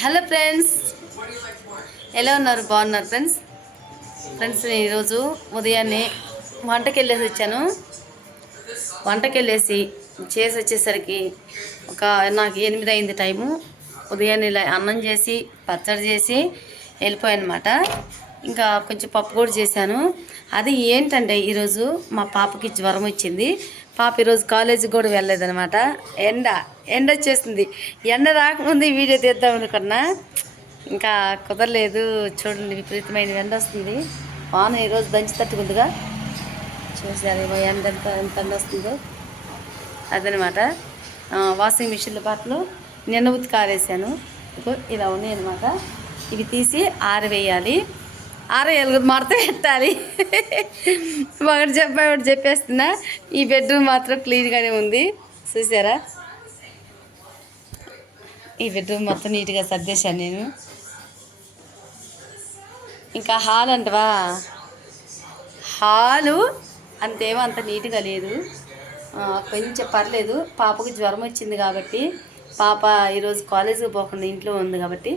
Hello friends, ఎలా ఉన్నారు? బాగున్నారు ఫ్రెండ్స్. నేను ఈరోజు ఉదయాన్నే వంటకి వెళ్ళేసి వచ్చాను. వంటకి వెళ్ళేసి చేసి వచ్చేసరికి నాకు 8 అయింది టైము. ఉదయాన్నే అన్నం చేసి పచ్చడి చేసి వెళ్ళిపోయానమాట. ఇంకా కొంచెం పప్పు కూడా చేశాను. అది ఏంటంటే ఈరోజు మా పాపకి జ్వరం వచ్చింది. పాప ఈరోజు కాలేజీకి కూడా వెళ్ళలేదనమాట. ఎండ వచ్చేసింది. ఎండ రాకముందు వీడియో తీద్దాం అనుకున్నా, ఇంకా కుదరలేదు. చూడండి, విపరీతమైన ఎండ వస్తుంది. వాన ఈరోజు దంచి తట్టుకుందిగా. చూసారు ఎండ ఎంత ఎండ వస్తుందో. అదనమాట. వాషింగ్ మిషన్లో బట్టలు నిన్న ఉతికి ఆరేసాను. ఇలా ఉన్నాయి అనమాట. ఇవి తీసి ఆరవేయాలి. ఆరేయాలి, మడత పెట్టాలి. ఒకటి చెప్పేస్తున్నా. ఈ బెడ్రూమ్ మాత్రం క్లీన్గానే ఉంది. చూసారా, ఈ బెడ్రూమ్ మొత్తం నీట్గా సర్దేశాను నేను. ఇంకా హాల్ అంటవా, హాలు అంతేమో అంత నీట్గా లేదు. కొంచెం పర్లేదు. పాపకు జ్వరం వచ్చింది కాబట్టి పాప ఈరోజు కాలేజీకి పోకుండా ఇంట్లో ఉంది కాబట్టి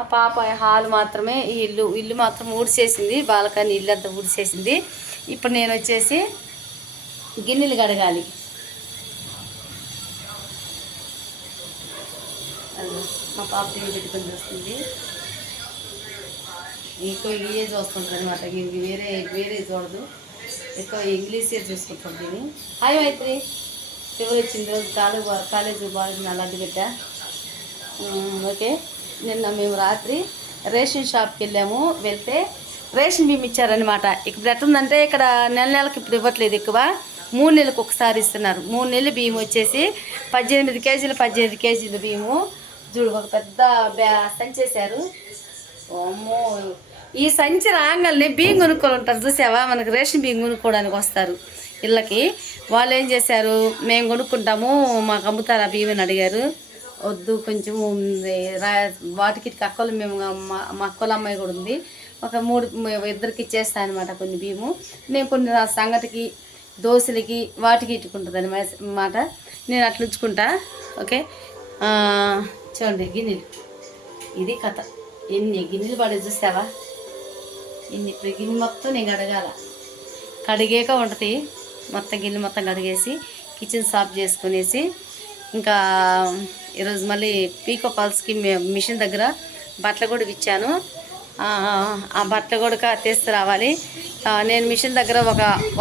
ఆ పాప హాల్ మాత్రమే, ఈ ఇల్లు మాత్రం ఊడ్చేసింది. బాల్కనీ ఇల్లు అంతా ఊడ్చేసింది. ఇప్పుడు నేను వచ్చేసి గిన్నెలు కడగాలి. మా పాప టీవీ పెట్టుకొని చూస్తుంది. ఎక్కువ ఇవే చూస్తుంటుంది అనమాట. వేరే చూడదు. ఎక్కువ ఇంగ్లీషే చూసుకుంటుంది దీన్ని. హాయ్ మైత్రి, ఫీవర్ వచ్చింది రోజు కాలేజీ బాగా అలాంటి పెట్టా. ఓకే. నిన్న మేము రాత్రి రేషన్ షాప్కి వెళ్తే రేషన్ బియ్యం ఇచ్చారనమాట. ఇప్పుడు ఎట్లుందంటే ఇక్కడ నెలకి ఇప్పుడు ఇవ్వట్లేదు, ఎక్కువ 3 నెలలకు ఒకసారి ఇస్తున్నారు. 3 నెలల బియ్యం వచ్చేసి 18 కేజీల బియ్యము. చూడు, ఒక పెద్ద సంచేశారు. అమ్మో, ఈ సంచి రాగానే బియ్యం కొనుక్కొని ఉంటారు చూసావా. మనకు రేషన్ బియ్యం కొనుక్కోవడానికి వస్తారు ఇళ్ళకి. వాళ్ళు ఏం చేశారు, మేము కొనుక్కుంటాము, మాకు అమ్ముతారు ఆ బియ్యం అని అడిగారు. వద్దు, కొంచెం వాటికి అక్కలు మేము మా అక్కల అమ్మాయి కూడా ఉంది, ఒక 2 ఇచ్చేస్తాను అనమాట కొన్ని బియ్యము. నేను కొన్ని సంగటికి, దోశలకి, వాటికి ఇట్టుకుంటుంది అన్నమాట. నేను అట్లా ఉంచుకుంటా. ఓకే. చూడండి గిన్నెలు, ఇది కథ. ఎన్ని గిన్నెలు పడే చూసావా. ఇప్పుడు గిన్నె మొత్తం నేను కడిగాక ఉంటుంది. మొత్తం గిన్నె మొత్తం కడిగేసి కిచెన్ సాఫ్ చేసుకునేసి, ఇంకా ఈరోజు మళ్ళీ పీకో పాల్స్కి మిషన్ దగ్గర బట్టలు కూడా ఇచ్చాను. ఆ బట్టలు కూడా తీసుకురావాలి. నేను మిషన్ దగ్గర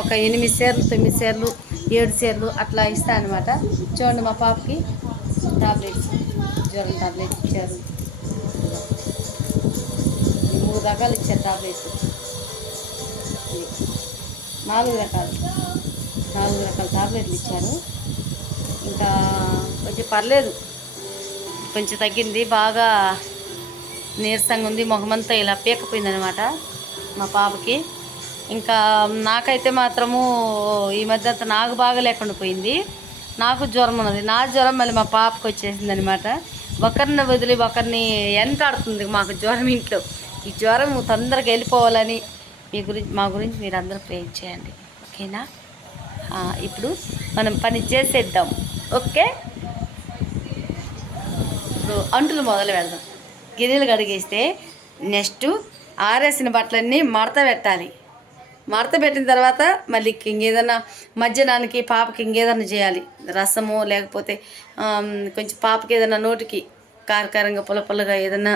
ఒక 8 చీరలు, 9 చీరలు, 7 చీరలు అట్లా ఇస్తాను అనమాట. చూడండి, మా పాపకి టాబ్లెట్స్, జ్వరం టాబ్లెట్స్ ఇచ్చారు. 3 రకాలు ఇచ్చారు టాబ్లెట్స్. 4 రకాల టాబ్లెట్లు ఇచ్చారు. ఇంకా కొంచెం పర్లేదు, కొంచెం తగ్గింది. బాగా నీరసంగా ఉంది. మొహమంతా ఇలా పీకపోయిందనమాట మా పాపకి. ఇంకా నాకైతే మాత్రము ఈ మధ్య అంతా నాకు బాగా లేకుండా పోయింది. నాకు జ్వరం ఉన్నది. నా జ్వరం మళ్ళీ మా పాపకు వచ్చేసింది అనమాట. ఒకరిని వదిలి ఒకరిని వెంటాడుతుంది మాకు జ్వరం ఇంట్లో. ఈ జ్వరం తొందరగా వెళ్ళిపోవాలని మా గురించి మీరు అందరూ ప్రే చేయండి, ఓకేనా? ఇప్పుడు మనం పని చేసేద్దాం. ఓకే, ఇప్పుడు అంటులు మొదలు పెడదాం. గిన్నెలు కడిగేస్తే నెక్స్ట్ ఆరేసిన బట్టలన్నీ మడత పెట్టాలి. మడత పెట్టిన తర్వాత మళ్ళీ ఇంకేదన్నా మధ్యాహ్నానికి పాపకి ఇంకేదన్నా చేయాలి. రసము, లేకపోతే కొంచెం పాపకి ఏదైనా నోటికి కారకారంగా పుల్లగా ఏదన్నా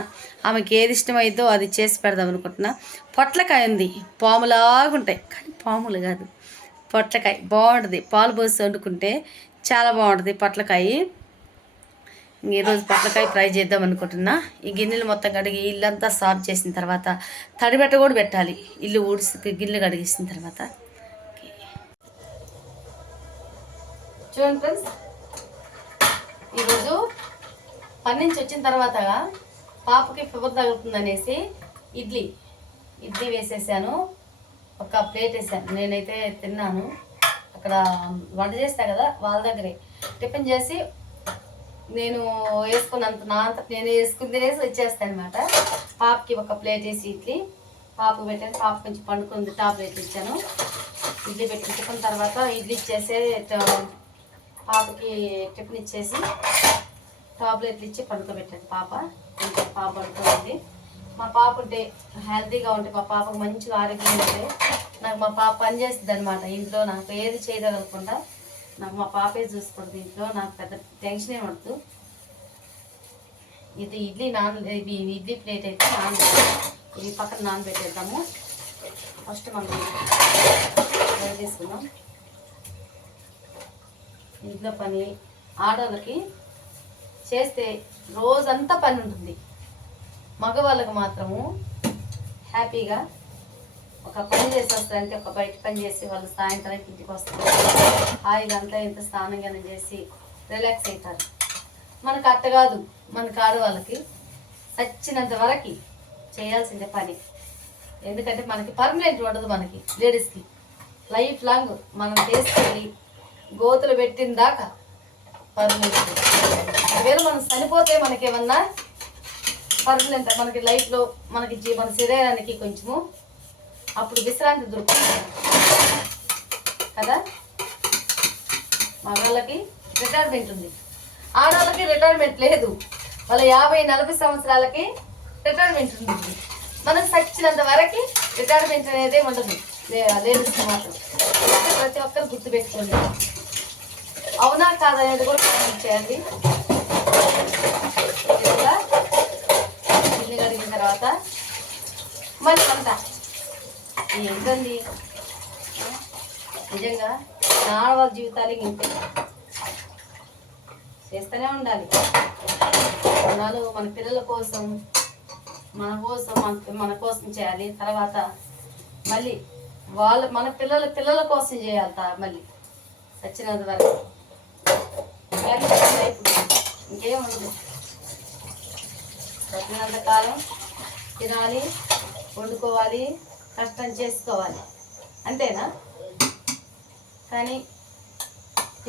ఆమెకి ఏది ఇష్టమైందో అది చేసి పెడదాం అనుకుంటున్నా. పొట్లకాయ ఉంది, పాములాగుంటాయి కానీ పాములు కాదు, పొట్లకాయ బాగుంటుంది. పాలు పోసి వండుకుంటే చాలా బాగుంటుంది పొట్లకాయ. ఈరోజు పొట్లకాయ ఫ్రై చేద్దాం అనుకుంటున్నా. ఈ గిన్నెలు మొత్తం కడిగి ఇల్లంతా సాఫ్ చేసిన తర్వాత తడిబెట్ట కూడా పెట్టాలి. ఇల్లు ఊడిసి గిన్నెలు కడిగేసిన తర్వాత. చూడండి ఫ్రెండ్స్, ఈరోజు పని నుంచి వచ్చిన తర్వాత పాపకి ఫీవర్ తగ్గుతుందనేసి ఇడ్లీ వేసేసాను. ఒక ప్లేట్ వేసాను. నేనైతే తిన్నాను. అక్కడ వంట చేస్తా కదా, వాళ్ళ దగ్గరే టిఫిన్ చేసి నేను వేసుకున్నంత నా అంత నేను వేసుకుని తినేసి వచ్చేస్తాను అనమాట. పాపకి ఒక ప్లేట్ వేసి ఇడ్లీ పాపకు పెట్టాను. పాప కొంచెం పండుకుంది, టాబ్లెట్లు ఇచ్చాను. ఇడ్లీ పెట్టి టిఫిన్ తర్వాత ఇడ్లీ ఇచ్చేసి పాపకి టిఫిన్ ఇచ్చేసి టాబ్లెట్లు ఇచ్చి పడుకోబెట్టాను పాప. ఇంకా పాప పడుతుంది. మా పాప ఉంటే హెల్తీగా ఉంటే, మా పాపకు మంచిగా ఆరోగ్యంగా ఉంటే నాకు మా పాప పని చేస్తుంది అనమాట ఇంట్లో. నాకు ఏది చేయగలగకుండా నాకు మా పాపే చూసుకుంటుంది ఇంట్లో. నాకు పెద్ద టెన్షన్ ఏమవుతూ. ఇది ఇడ్లీ ప్లేట్ అయితే ఇది పక్కన నానబెట్టేద్దాము. ఫస్ట్ మనం రెడీ చేసుకుందాం. ఇంట్లో పని ఆడవాళ్ళకి చేస్తే రోజంతా పని ఉంటుంది. మగవాళ్ళకు మాత్రము హ్యాపీగా ఒక పని చేసి వస్తారంటే, ఒక బయట పని చేసి వాళ్ళు సాయంత్రానికి ఇంటికి వస్తారు, హాయిగా అంతా ఇంత స్నానంగానే చేసి రిలాక్స్ అవుతారు. మనకు అట్ట కాదు. మనకు ఆడవాళ్ళకి చచ్చినంత వరకు చేయాల్సిందే పని. ఎందుకంటే మనకి పర్మనెంట్ ఉండదు. మనకి లేడీస్కి లైఫ్ లాంగ్ మనం చేసుకెళ్ళి గోతులు పెట్టిన దాకా పర్మనెంట్. ఒకవేళ మనం చనిపోతే మనకేమన్నా పర్మనెంట్ మనకి లైఫ్లో మనకి మన శరీరానికి కొంచెము అప్పుడు విశ్రాంతి దొరుకుతుంది కదా. మగవాళ్ళకి రిటైర్మెంట్ ఉంది, ఆడవాళ్ళకి రిటైర్మెంట్ లేదు. వాళ్ళ 50-40 సంవత్సరాలకి రిటైర్మెంట్ ఉంటుంది. మనం చచ్చినంత వరకు రిటైర్మెంట్ అనేది ఉండదు లేడీస్కి మాత్రం. ప్రతి ఒక్కరు గుర్తుపెట్టుకోండి. అవునా కాదనేది కూడా కామెంట్ చేయండి. ఇల్లు కడిగిన తర్వాత మళ్ళీ వంట ఏంటండి నిజంగా ఆడవాళ్ళ జీవితాలు ఇంతే. చేస్తూనే ఉండాలి. కొన్నాళ్ళు మన పిల్లల కోసం మన కోసం చేయాలి. తర్వాత మళ్ళీ మన పిల్లల కోసం చేయాలి. మళ్ళీ సచ్చినంత వరకు ఇంకేం ఉండదు. సచ్చినంత కాలం తినాలి, వండుకోవాలి, కష్టం చేసుకోవాలి, అంతేనా? కానీ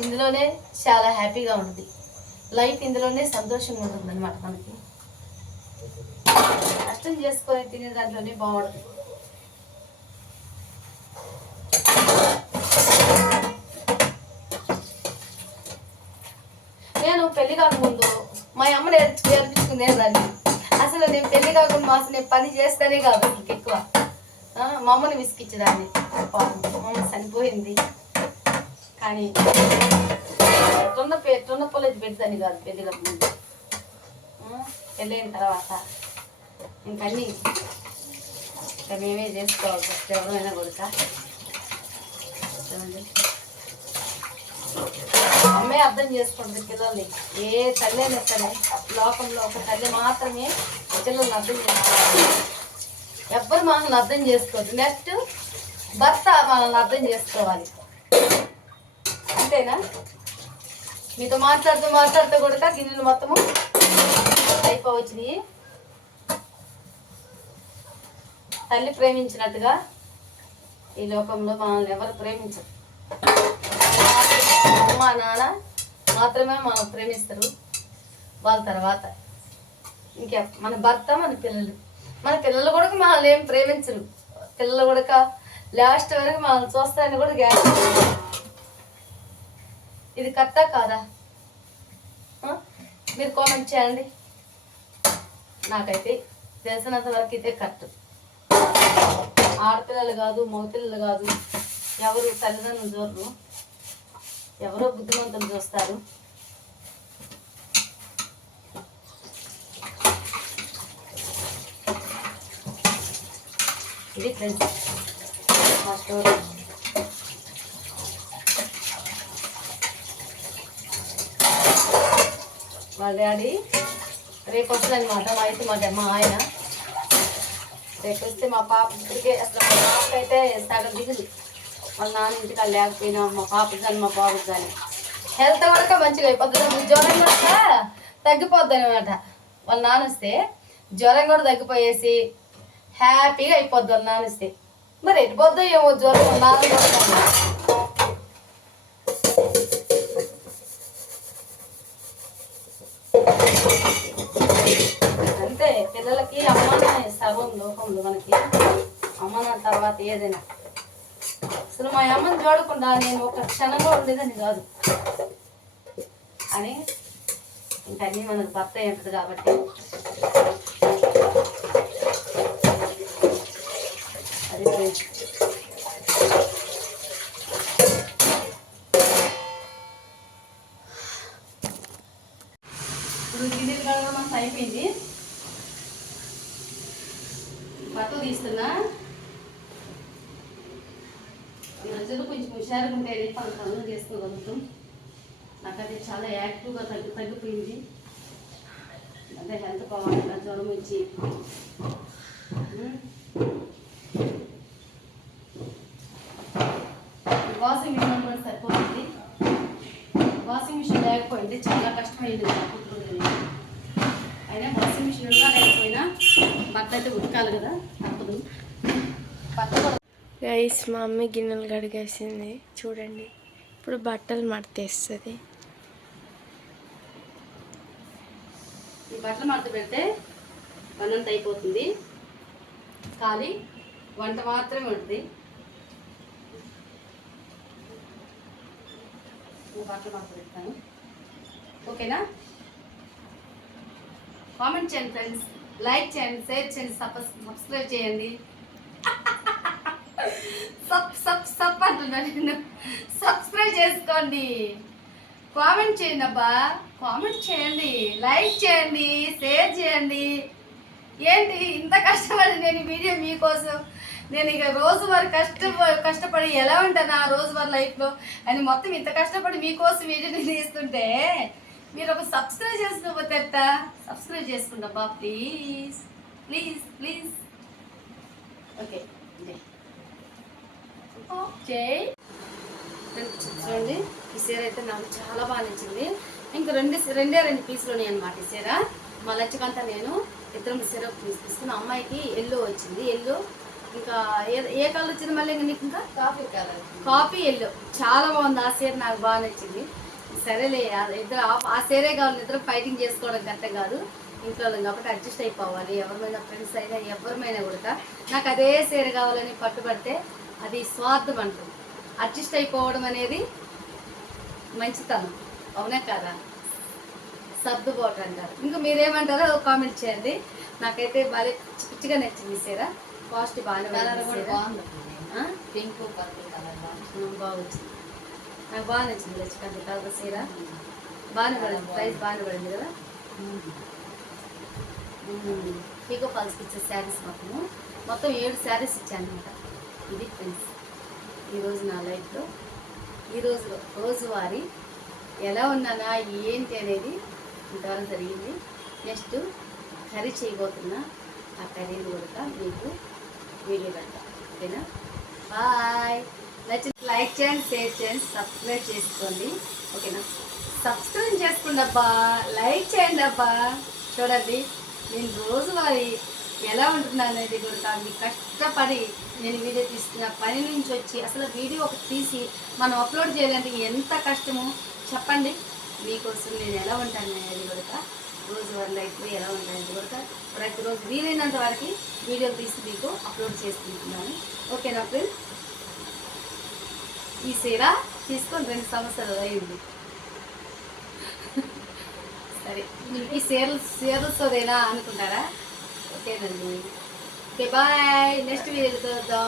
ఇందులోనే చాలా హ్యాపీగా ఉంటుంది లైఫ్. ఇందులోనే సంతోషంగా ఉంటుంది అనమాట. మనకి కష్టం చేసుకొని తినే దాంట్లోనే బాగుంటుంది. నేను పెళ్లి కాకముందు మా అమ్మ నేర్పించుకునే దాన్ని. అసలు నేను పెళ్లి కాకుండా అసలు నేను పని చేస్తేనే కాదు ఎక్కువ. మా అమ్మని విసికిచ్చేదాన్ని. మా అమ్మ చనిపోయింది కానీ ఎట్లున్న పొలైతే పెడతాను కాదు. పెళ్లి కాకముందు పెళ్ళైన తర్వాత ఇంకన్నీ ఇంకా మేమే చేసుకోవాలి. ఫస్ట్ ఎవరైనా కొడుక అమ్మే అర్థం చేసుకుంటుంది పిల్లల్ని. ఏ తల్లి అయినా సరే లోకంలో ఒక తల్లి మాత్రమే పిల్లల్ని అర్థం చేసుకోవాలి. ఎవ్వరు మనల్ని అర్థం చేసుకోవద్దు. నెక్స్ట్ భర్త మనల్ని అర్థం చేసుకోవాలి. అంతేనా? మీతో మాట్లాడుతూ కూడా గిన్నెలు మొత్తము అయిపోవచ్చినాయి. తల్లి ప్రేమించినట్టుగా ఈ లోకంలో మనల్ని ఎవరు ప్రేమించరు. అమ్మ నాన్న మాత్రమే మనం ప్రేమిస్తారు. వాళ్ళ తర్వాత ఇంకా మన భర్త, మన పిల్లలు కూడా మనల్ని ఏం ప్రేమించరు. పిల్లలు కూడా లాస్ట్ వరకు మనల్ని చూస్తారని కూడా గ్యారెంటీ. ఇది కరెక్టా కాదా? మీరు కామెంట్ చేయండి. నాకైతే తెలిసినంత వరకు అయితే కరెక్ట్. ఆడపిల్లలు కాదు, మగపిల్లలు కాదు, ఎవరు తల్లిదండ్రులు చూడరు. ఎవరో బుద్ధిమంతులు చూస్తారు. ఇది ఫ్రెండ్స్ మా స్టోరీ. వాళ్ళ డాడీ రేపు వస్తుందన్నమాట. మా ఆయన రేపు వస్తే మా పాప ఇప్పటికే అసలు మా పాపకైతే సగం దిగులు. వాళ్ళ నాన్న ఇంటికి లేకపోయినా మా పాపకి కానీ మా బాబుకి కానీ హెల్త్ వరకు మంచిగా అయిపోతుంది. జ్వరం కూడా తగ్గిపోద్ది అనమాట. వాళ్ళ నాన్న వస్తే జ్వరం కూడా తగ్గిపోయేసి హ్యాపీగా అయిపోద్ది. వాళ్ళ నాన్న వస్తే మరి ఎట్టిపోద్దో ఏమో జ్వరం. వాళ్ళ నాన్న కూడా అంతే. పిల్లలకి అమ్మానే సర్వం లోకంలో. మనకి అమ్మ తర్వాత ఏదైనా. అసలు మా అమ్మని చూడకుండా నేను ఒక క్షణంగా ఉండేదని కాదు. అని ఇంకన్నీ మనకు భర్త ఉంటుంది కాబట్టి బట్టలు తీస్తున్నా. ఈ రోజుల్లో కొంచెం హుషారుగా ఉంటేనే పనులు చేసుకోగలుగుతాం. నాకు అది చాలా యాక్టివ్గా తగ్గిపోయింది. అదే హెల్త్ బాగుంటుంది, జ్వరం వచ్చి. వాషింగ్ మిషన్ కూడా సరిపోతుంది. వాషింగ్ మిషన్ లేకపోయింది చాలా కష్టమైంది కుట్టుకుంటుంది. అయినా వాషింగ్ మిషన్ ఉన్నా లేకపోయినా బట్ట అయితే ఉతకాలి కదా, తప్పదు. గైస్ మా మమ్మీ గిన్నెలు కడిగేసింది చూడండి. ఇప్పుడు బట్టలు మడతేస్తుంది. ఈ బట్టలు మడత పెడితే పనంతా అయిపోతుంది. ఖాళీ వంట మాత్రమే ఉంటుంది. బట్టలు మడత పెడతాను. ఓకేనా? కామెంట్ చేయండి ఫ్రెండ్స్, లైక్ చేయండి, షేర్ చేయండి, సబ్స్క్రైబ్ చేయండి. సబ్ అంటున్నా నేను. సబ్స్క్రైబ్ చేసుకోండి, కామెంట్ చేయండి అబ్బా, కామెంట్ చేయండి, లైక్ చేయండి, షేర్ చేయండి. ఏంటి ఇంత కష్టపడి నేను ఈ వీడియో మీకోసం, నేను ఇక రోజువారి కష్టపడి ఎలా ఉంటాను ఆ రోజువారి లైఫ్లో అని మొత్తం ఇంత కష్టపడి మీకోసం వీడియో నేను తీస్తుంటే మీరు ఒక సబ్స్క్రైబ్ చేసుకోకపోతే ఎట్టా? సబ్స్క్రైబ్ చేసుకుంటా బా, ప్లీజ్ ప్లీజ్ ప్లీజ్. ఓకే చూడండి, ఈ చీర అయితే నాకు చాలా బాగా నచ్చింది. ఇంకా రెండు పీసులు ఉన్నాయి అనమాట ఈ చీర. మా లచ్చకంతా నేను ఇద్దరం చీర తీసుకున్న. అమ్మాయికి ఎల్లో వచ్చింది, ఎల్లో. ఇంకా ఏ కలర్ వచ్చింది మళ్ళీ నీకు? ఇంకా కాఫీ ఎల్లో. చాలా బాగుంది ఆ చీర, నాకు బాగా నచ్చింది. సరేలే, ఇద్దరు ఆ చీరే కావాలి, ఇద్దరు ఫైటింగ్ చేసుకోవడం గట్ట కాదు, ఇంట్లో కాబట్టి అడ్జస్ట్ అయిపోవాలి. ఎవరిమైనా ఫ్రెండ్స్ అయినా ఎవరిమైనా కూడా నాకు అదే చీర కావాలని పట్టుబడితే అది స్వార్థం అంటారు. అడ్జస్ట్ అయిపోవడం అనేది మంచితనం, అవునా కదా? సర్దుబాటు అంటారు. ఇంకా మీరేమంటారో కామెంట్ చేయండి. నాకైతే బాగా పిచ్చిగా నచ్చింది చీర. కాస్ట్ బాగానే బాగుంది, పింక్ పర్పుల్ కలర్ బాగా వచ్చింది. నాకు బాగా నచ్చింది లచ్చికంత కలర్ చీర. బాగానే పడింది, ప్రైస్ బాగానే పడింది కదా. పీకో ఫాల్స్కి ఇచ్చే శారీస్ మొత్తం 7 శారీస్ ఇచ్చాను అనమాట. ఇది ఫ్రెండ్స్ ఈరోజు నా లైఫ్లో, ఈరోజు రోజువారీ ఎలా ఉన్నానా ఏంటి అనేది ఇంతవరకు జరిగింది. నెక్స్ట్ కర్రీ చేయబోతున్నా, ఆ కర్రీని కూడా మీకు వీడియో పెడతా. ఓకేనా? బాయ్. నచ్చింది లైక్ చేయండి, షేర్ చేయండి, సబ్స్క్రైబ్ చేసుకోండి. ఓకేనా? సబ్స్క్రైబ్ చేసుకోండి అబ్బా, లైక్ చేయండి అబ్బా. చూడండి నేను రోజువారీ ఎలా ఉంటున్నాను అనేది కూడా మీకు కష్టపడి నేను వీడియో తీసుకున్న పని నుంచి వచ్చి అసలు వీడియో ఒకటి తీసి మనం అప్లోడ్ చేయాలంటే ఎంత కష్టమో చెప్పండి. మీకోసం నేను ఎలా ఉంటాను అనేది కూడా రోజువారీ లైఫ్లో ఎలా ఉంటానని కూడా ప్రతిరోజు వీలైనంత వరకు వీడియోలు తీసి మీకు అప్లోడ్ చేసుకుంటున్నాను. ఓకేనా ఫ్రెండ్స్? ఈ చీర తీసుకొని 2 సంవత్సరాలు అయింది. సరే, ఈ చీరలతోదేనా అనుకుంటారా? ఓకేనండి. Okay bye. నెక్స్ట్ వీడియోలో చూద్దాం.